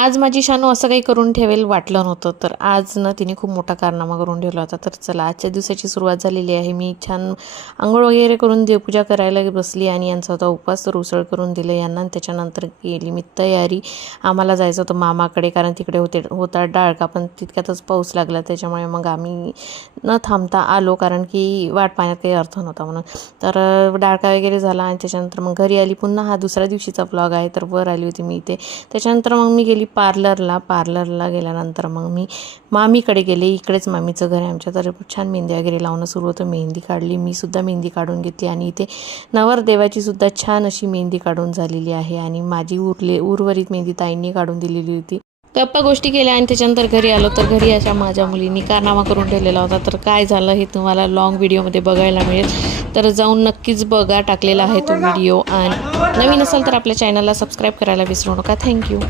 आज माझी शानू असं काही करून ठेवेल वाटलं नव्हतं, तर आज ना तिने खूप मोठा कारनामा करून ठेवला होता. तर चला आजच्या दिवसाची सुरुवात झालेली आहे. मी छान अंघोळ वगैरे करून देवपूजा करायला बसली आणि यांचा होता उपवास, तर उसळ करून दिलं यांना. आणि त्याच्यानंतर केली मी तयारी. आम्हाला जायचं होतं मामाकडे, कारण तिकडे होता डाळका, पण तितक्यातच पाऊस लागला. त्याच्यामुळे मग आम्ही न थांबता आलो, कारण की वाट पाहण्यात काही अर्थ नव्हता म्हणून. तर डाळका वगैरे झाला आणि त्याच्यानंतर मग घरी आली. पुन्हा हा दुसऱ्या दिवशीचा व्लॉग आहे. तर वर आली होती मी इथे. त्याच्यानंतर मग मी गेली पार्लरला गेल्यानंतर मग मी मामीकडे गेले. इकडेच मामीचं घर आहे आमच्या. तर छान मेहंदी वगैरे लावणं सुरू होतं. मेहंदी काढली, मी सुद्धा मेहंदी काढून घेतली आणि इथे नवरदेवाची सुद्धा छान अशी मेहंदी काढून झालेली आहे. आणि माझी उर्वरित मेहंदी ताईंनी काढून दिलेली होती. गप्पा गोष्टी केल्या आणि त्याच्यानंतर घरी आलो. तर घरी अशा माझ्या मुलींनी कारनामा करून ठेवलेला होता. तर काय झालं हे तुम्हाला लॉंग व्हिडिओमध्ये बघायला मिळेल. तर जाऊन नक्कीच बघा, टाकलेला आहे तो व्हिडिओ. आणि नवीन असाल तर आपल्या चॅनलला सबस्क्राईब करायला विसरू नका. थँक्यू.